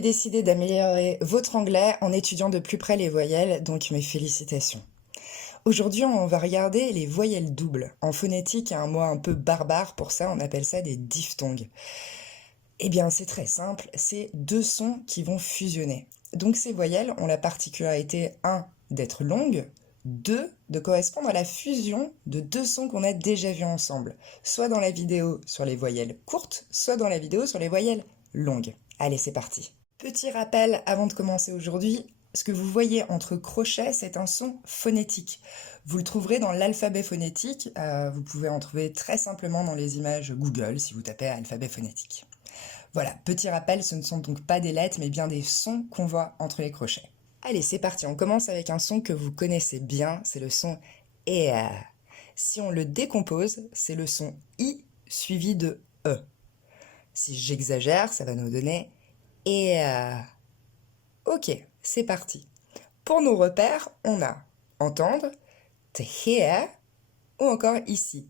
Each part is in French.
avez décidé d'améliorer votre anglais en étudiant de plus près les voyelles, donc mes félicitations. Aujourd'hui, on va regarder les voyelles doubles. En phonétique, il y a un mot un peu barbare pour ça, on appelle ça des diphtongues. Eh bien, c'est très simple, c'est deux sons qui vont fusionner. Donc ces voyelles ont la particularité 1 d'être longues, 2 de correspondre à la fusion de deux sons qu'on a déjà vus ensemble, soit dans la vidéo sur les voyelles courtes, soit dans la vidéo sur les voyelles longues. Allez, c'est parti. Petit rappel avant de commencer aujourd'hui, ce que vous voyez entre crochets, c'est un son phonétique. Vous le trouverez dans l'alphabet phonétique, vous pouvez en trouver très simplement dans les images Google si vous tapez alphabet phonétique. Voilà, petit rappel, ce ne sont donc pas des lettres, mais bien des sons qu'on voit entre les crochets. Allez, c'est parti, on commence avec un son que vous connaissez bien, c'est le son EA. Si on le décompose, c'est le son I suivi de E. Si j'exagère, ça va nous donner EA. Ok, c'est parti. Pour nos repères, on a entendre, to hear, ou encore ici,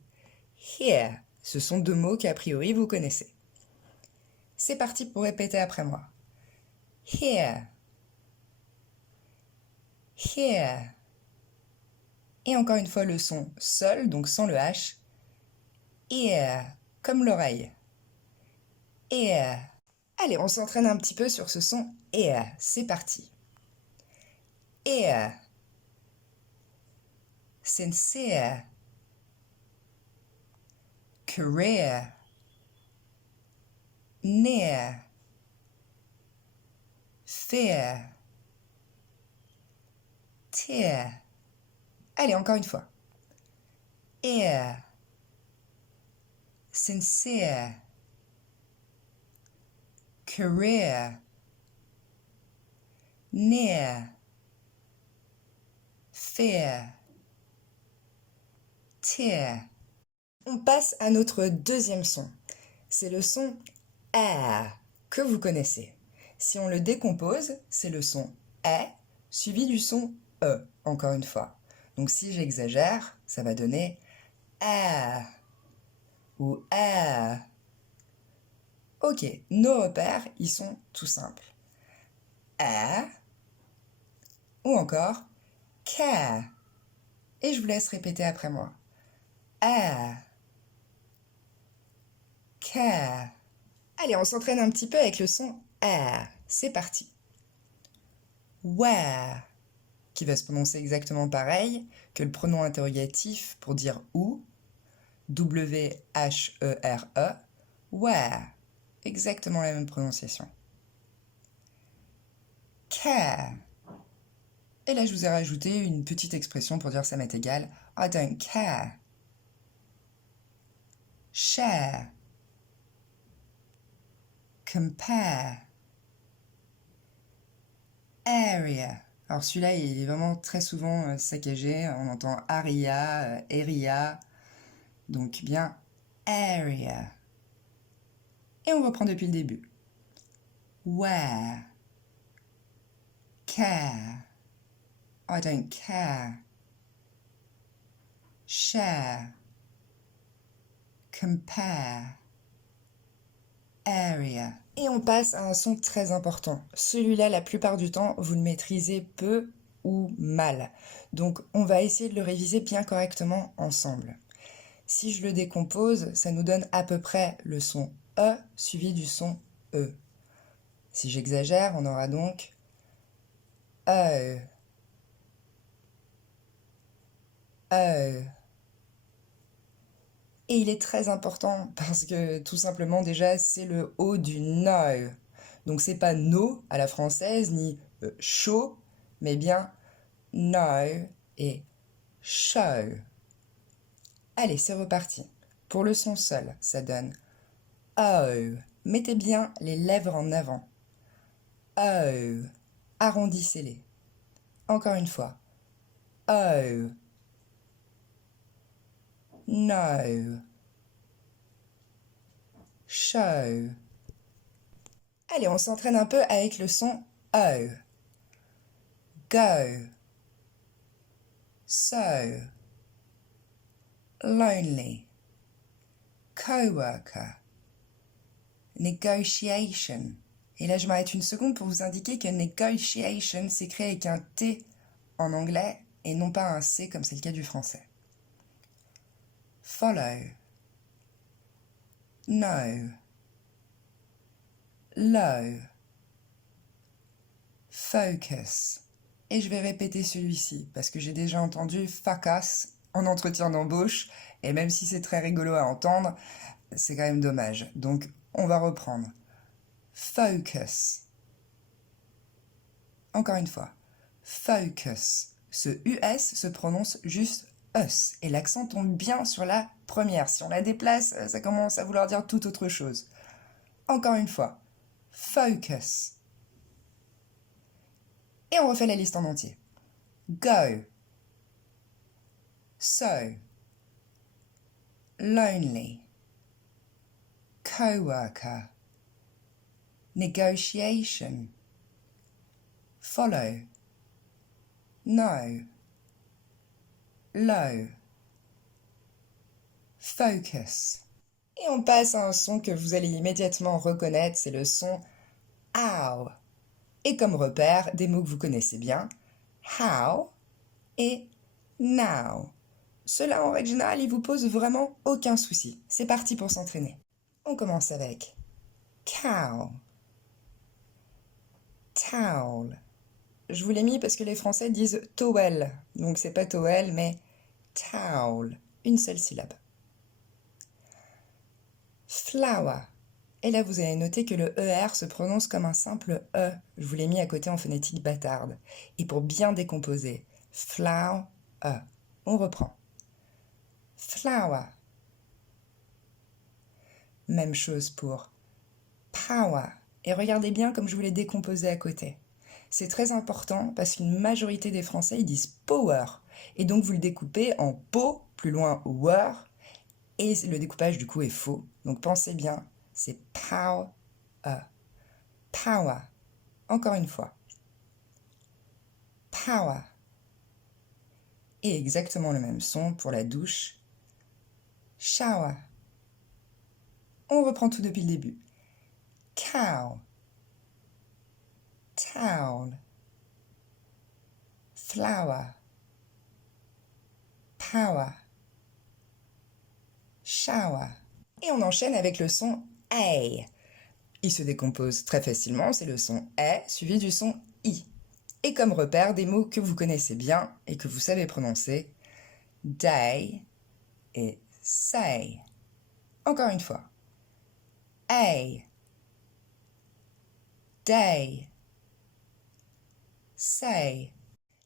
here. Ce sont deux mots qu'a priori vous connaissez. C'est parti pour répéter après moi. Here. Here. Et encore une fois le son seul, donc sans le H. Ear, comme l'oreille. Ear. Allez, on s'entraîne un petit peu sur ce son ear. C'est parti. Ear. Sincere. Career. Near. Fear. Tear. Allez, encore une fois. Ear. Sincere. Career. Near. Fear. Tear. On passe à notre deuxième son. C'est le son A que vous connaissez. Si on le décompose, c'est le son A suivi du son E, encore une fois. Donc si j'exagère, ça va donner A ou A. Ok, nos repères, ils sont tout simples. A ou encore K. Et je vous laisse répéter après moi. A. K. Allez, on s'entraîne un petit peu avec le son A. C'est parti. Where, qui va se prononcer exactement pareil que le pronom interrogatif pour dire où. W-H-E-R-E. Where. Exactement la même prononciation. Care. Et là, je vous ai rajouté une petite expression pour dire ça m'est égal. I don't care. Share. Compare. Area. Alors celui-là, il est vraiment très souvent saccagé. On entend aria, area. Donc bien area. Et on reprend depuis le début. Where. Care. I don't care. Share. Compare. Area. Et on passe à un son très important. Celui-là, la plupart du temps, vous le maîtrisez peu ou mal. Donc, on va essayer de le réviser bien correctement ensemble. Si je le décompose, ça nous donne à peu près le son E suivi du son E. Si j'exagère, on aura donc E. E. Et il est très important parce que tout simplement déjà c'est le O du no. Donc c'est pas no à la française ni chaud, mais bien no et show. Allez, c'est reparti. Pour le son seul, ça donne O. Mettez bien les lèvres en avant. O. Arrondissez-les. Encore une fois. O. No. Show. Allez, on s'entraîne un peu avec le son O. Go. So. Lonely. Coworker. Negotiation. Et là, je m'arrête une seconde pour vous indiquer que negotiation s'écrit avec un T en anglais et non pas un C comme c'est le cas du français. Follow. No. Low. Focus. Et je vais répéter celui-ci parce que j'ai déjà entendu focus en entretien d'embauche et même si c'est très rigolo à entendre, c'est quand même dommage. Donc, on va reprendre. Focus. Encore une fois. Focus. Ce US se prononce juste us et l'accent tombe bien sur la première. Si on la déplace, ça commence à vouloir dire tout autre chose. Encore une fois. Focus. Et on refait la liste en entier. Go. So. Lonely. Coworker. Negotiation. Follow. No. Low. Focus. Et on passe à un son que vous allez immédiatement reconnaître, c'est le son ow. Et comme repère, des mots que vous connaissez bien, how et now. Ceux-là, en règle générale, ils vous posent vraiment aucun souci. C'est parti pour s'entraîner. On commence avec cow, towel. Je vous l'ai mis parce que les Français disent towel. Donc c'est pas towel, mais towel. Une seule syllabe. Flower. Et là, vous allez noter que le ER se prononce comme un simple E. Je vous l'ai mis à côté en phonétique bâtarde. Et pour bien décomposer, flower. On reprend. Flower. Même chose pour power. Et regardez bien comme je vous l'ai décomposé à côté. C'est très important parce qu'une majorité des Français ils disent power. Et donc vous le découpez en po, plus loin were. Et le découpage du coup est faux. Donc pensez bien, c'est power. Power. Encore une fois. Power. Et exactement le même son pour la douche. Shower. On reprend tout depuis le début. Cow. Towel. Flower. Power. Shower. Et on enchaîne avec le son A. Il se décompose très facilement, c'est le son A suivi du son I. Et comme repère, des mots que vous connaissez bien et que vous savez prononcer, day et say. Encore une fois. A. Day. Say.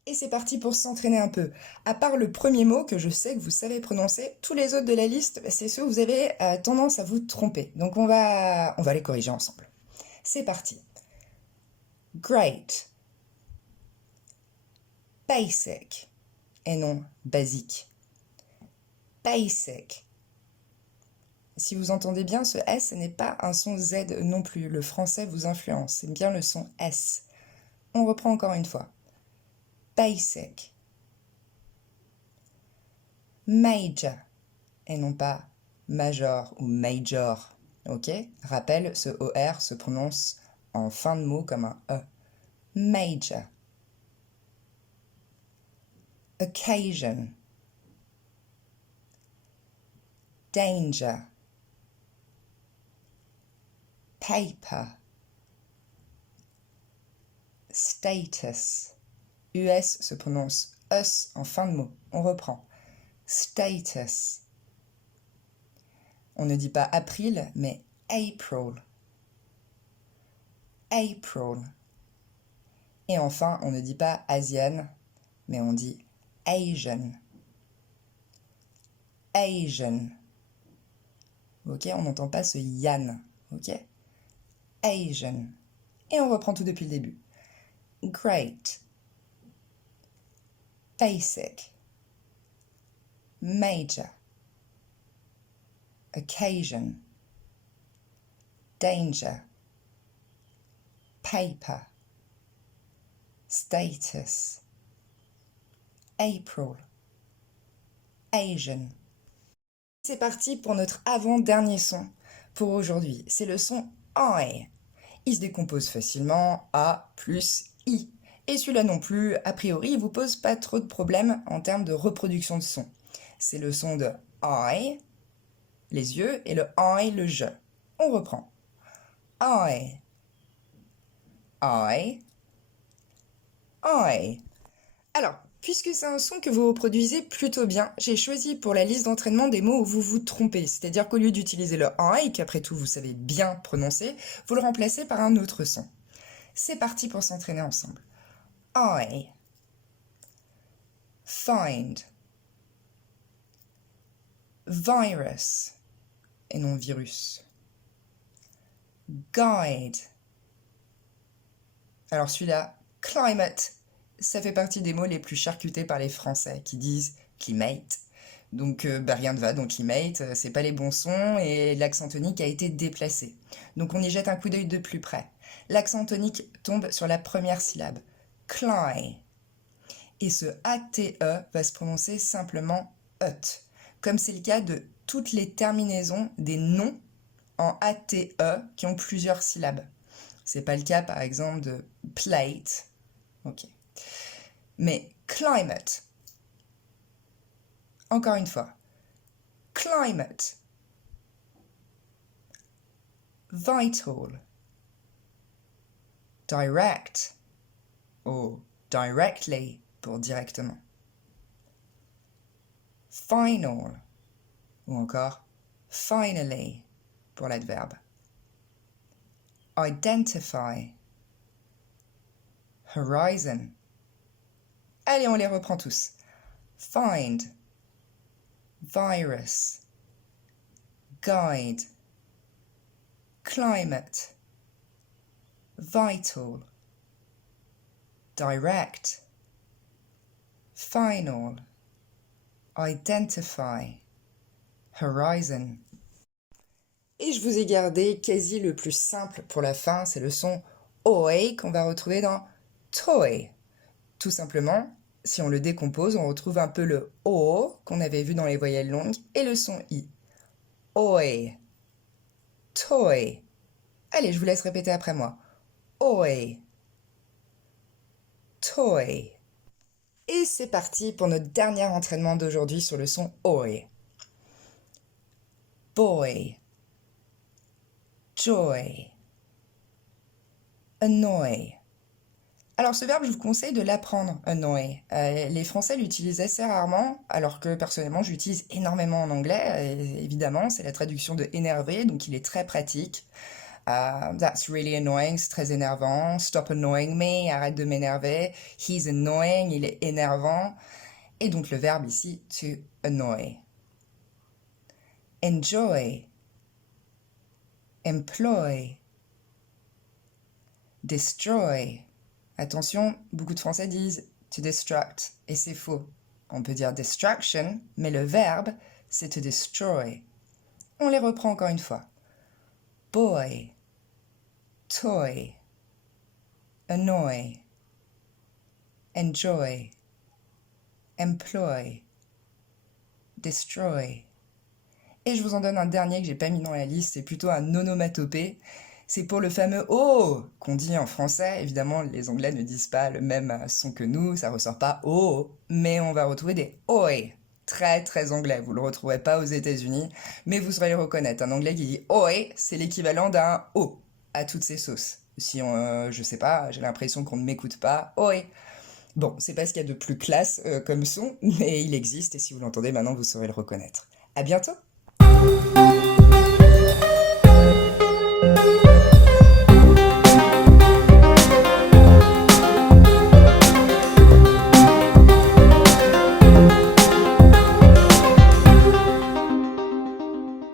Et c'est parti pour s'entraîner un peu. À part le premier mot que je sais que vous savez prononcer, tous les autres de la liste, c'est ceux où vous avez tendance à vous tromper. Donc on va les corriger ensemble. C'est parti. Great. Basic. Et non basique. Basic. Si vous entendez bien, ce S n'est pas un son Z non plus. Le français vous influence. C'est bien le son S. On reprend encore une fois. Basic. Major. Et non pas major ou major. Ok? Rappel, ce OR se prononce en fin de mot comme un E. Major. Occasion. Danger. Paper. Status. US se prononce us en fin de mot. On reprend. Status. On ne dit pas April, mais April. April. Et enfin, on ne dit pas Asian, mais on dit Asian. Asian. Ok, on n'entend pas ce yan. Ok? Asian. Et on reprend tout depuis le début. Great. Basic. Major. Occasion. Danger. Paper. Status. April. Asian. C'est parti pour notre avant-dernier son pour aujourd'hui. C'est le son I. Il se décompose facilement, A plus I. Et celui-là non plus, a priori, il vous pose pas trop de problèmes en termes de reproduction de son. C'est le son de I, les yeux, et le I, le je. On reprend. I, I, I. Alors, puisque c'est un son que vous reproduisez plutôt bien, j'ai choisi pour la liste d'entraînement des mots où vous vous trompez. C'est-à-dire qu'au lieu d'utiliser le I, qu'après tout vous savez bien prononcer, vous le remplacez par un autre son. C'est parti pour s'entraîner ensemble. I, find, virus, et non virus. Guide. Alors celui-là, climate, ça fait partie des mots les plus charcutés par les Français qui disent climate. Donc rien ne va, donc climate, c'est pas les bons sons et l'accent tonique a été déplacé. Donc on y jette un coup d'œil de plus près. L'accent tonique tombe sur la première syllabe, cly. Et ce ATE va se prononcer simplement ET, comme c'est le cas de toutes les terminaisons des noms en ATE qui ont plusieurs syllabes. C'est pas le cas par exemple de plate. Ok. Mais climate. Encore une fois. Climate. Vital. Direct. Ou directly pour directement. Final. Ou encore finally pour l'adverbe. Identify. Horizon. Allez, on les reprend tous. Find. Virus. Guide. Climate. Vital. Direct. Final. Identify. Horizon. Et je vous ai gardé quasi le plus simple pour la fin, c'est le son OA qu'on va retrouver dans toy. Tout simplement, si on le décompose, on retrouve un peu le O qu'on avait vu dans les voyelles longues et le son I. OA. Toy. Allez, je vous laisse répéter après moi. OA. Toy. Et c'est parti pour notre dernier entraînement d'aujourd'hui sur le son OA. Boy. Joy. Annoy. Alors ce verbe, je vous conseille de l'apprendre, annoy. Les Français l'utilisent assez rarement, alors que personnellement j'utilise énormément en anglais. Évidemment, c'est la traduction de énervé, donc il est très pratique. That's really annoying, c'est très énervant. Stop annoying me, arrête de m'énerver. He's annoying, il est énervant. Et donc le verbe ici, to annoy. Enjoy. Employ. Destroy. Attention, beaucoup de Français disent to distract, et c'est faux. On peut dire distraction, mais le verbe, c'est to destroy. On les reprend encore une fois. Boy. Toy. Annoy. Enjoy. Employ. Destroy. Et je vous en donne un dernier que j'ai pas mis dans la liste, c'est plutôt un onomatopée. C'est pour le fameux oh qu'on dit en français. Évidemment, les Anglais ne disent pas le même son que nous, ça ressort pas oh, mais on va retrouver des oi. Très très anglais, vous le retrouverez pas aux États-Unis, mais vous saurez le reconnaître. Un anglais qui dit oi, c'est l'équivalent d'un o à toutes ses sauces. Si on, je sais pas, j'ai l'impression qu'on ne m'écoute pas, oi. Bon, c'est pas ce qu'il y a de plus classe comme son, mais il existe et si vous l'entendez maintenant, vous saurez le reconnaître. À bientôt!